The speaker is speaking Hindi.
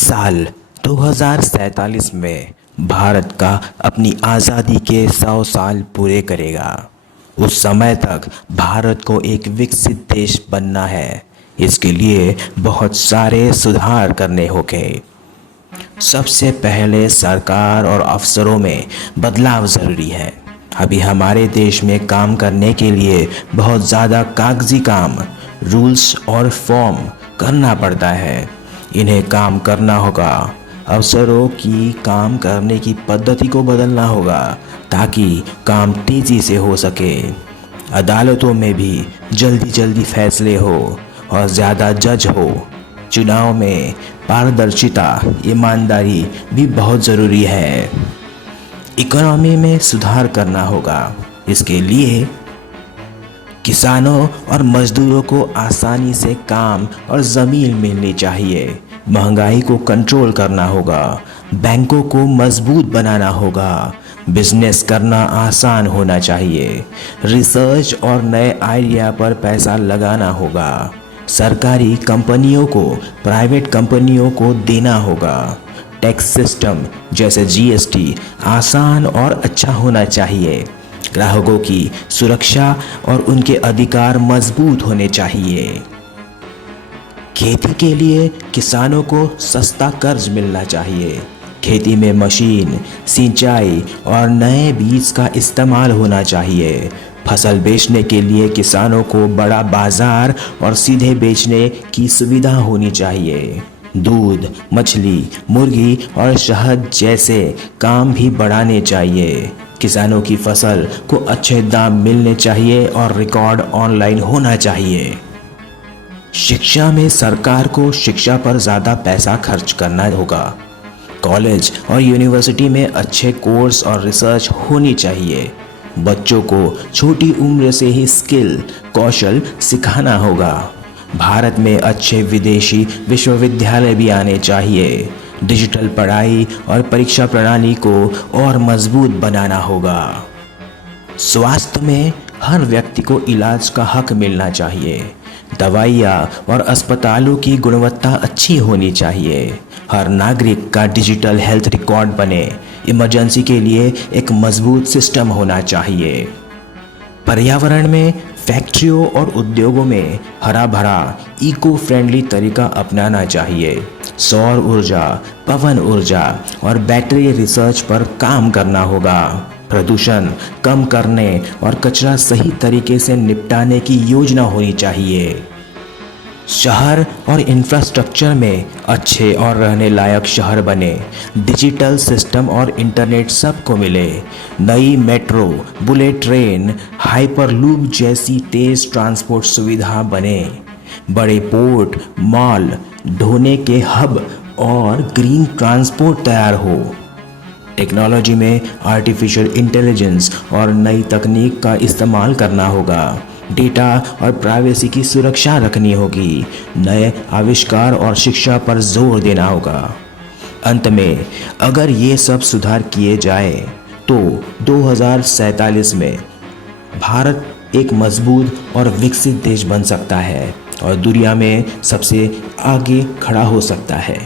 साल 2047 में भारत का अपनी आज़ादी के 100 साल पूरे करेगा। उस समय तक भारत को एक विकसित देश बनना है। इसके लिए बहुत सारे सुधार करने होंगे। सबसे पहले सरकार और अफसरों में बदलाव ज़रूरी है। अभी हमारे देश में काम करने के लिए बहुत ज़्यादा कागजी काम, रूल्स और फॉर्म करना पड़ता है। इन्हें काम करना होगा। अफसरों की काम करने की पद्धति को बदलना होगा ताकि काम तेज़ी से हो सके। अदालतों में भी जल्दी जल्दी फैसले हो और ज़्यादा जज हो। चुनाव में पारदर्शिता, ईमानदारी भी बहुत ज़रूरी है। इकोनॉमी में सुधार करना होगा। इसके लिए किसानों और मजदूरों को आसानी से काम और ज़मीन मिलनी चाहिए। महंगाई को कंट्रोल करना होगा। बैंकों को मजबूत बनाना होगा। बिजनेस करना आसान होना चाहिए। रिसर्च और नए आइडिया पर पैसा लगाना होगा। सरकारी कंपनियों को प्राइवेट कंपनियों को देना होगा। टैक्स सिस्टम जैसे जीएसटी आसान और अच्छा होना चाहिए। ग्राहकों की सुरक्षा और उनके अधिकार मजबूत होने चाहिए। खेती के लिए किसानों को सस्ता कर्ज मिलना चाहिए। खेती में मशीन, सिंचाई और नए बीज का इस्तेमाल होना चाहिए। फसल बेचने के लिए किसानों को बड़ा बाजार और सीधे बेचने की सुविधा होनी चाहिए। दूध, मछली, मुर्गी और शहद जैसे काम भी बढ़ाने चाहिए। किसानों की फसल को अच्छे दाम मिलने चाहिए और रिकॉर्ड ऑनलाइन होना चाहिए। शिक्षा में सरकार को शिक्षा पर ज़्यादा पैसा खर्च करना होगा। कॉलेज और यूनिवर्सिटी में अच्छे कोर्स और रिसर्च होनी चाहिए। बच्चों को छोटी उम्र से ही स्किल, कौशल सिखाना होगा। भारत में अच्छे विदेशी विश्वविद्यालय भी आने चाहिए। डिजिटल पढ़ाई और परीक्षा प्रणाली को और मजबूत बनाना होगा। स्वास्थ्य में हर व्यक्ति को इलाज का हक मिलना चाहिए। दवाइयाँ और अस्पतालों की गुणवत्ता अच्छी होनी चाहिए। हर नागरिक का डिजिटल हेल्थ रिकॉर्ड बने। इमरजेंसी के लिए एक मजबूत सिस्टम होना चाहिए। पर्यावरण में फैक्ट्रियों और उद्योगों में हरा भरा इको फ्रेंडली तरीका अपनाना चाहिए। सौर ऊर्जा, पवन ऊर्जा और बैटरी रिसर्च पर काम करना होगा। प्रदूषण कम करने और कचरा सही तरीके से निपटाने की योजना होनी चाहिए। शहर और इंफ्रास्ट्रक्चर में अच्छे और रहने लायक शहर बने। डिजिटल सिस्टम और इंटरनेट सबको मिले। नई मेट्रो, बुलेट ट्रेन, हाइपरलूप जैसी तेज़ ट्रांसपोर्ट सुविधा बने। बड़े पोर्ट, मॉल, ढोने के हब और ग्रीन ट्रांसपोर्ट तैयार हो। टेक्नोलॉजी में आर्टिफिशियल इंटेलिजेंस और नई तकनीक का इस्तेमाल करना होगा। डेटा और प्राइवेसी की सुरक्षा रखनी होगी। नए आविष्कार और शिक्षा पर जोर देना होगा। अंत में अगर ये सब सुधार किए जाए तो 2047 में भारत एक मजबूत और विकसित देश बन सकता है और दुनिया में सबसे आगे खड़ा हो सकता है।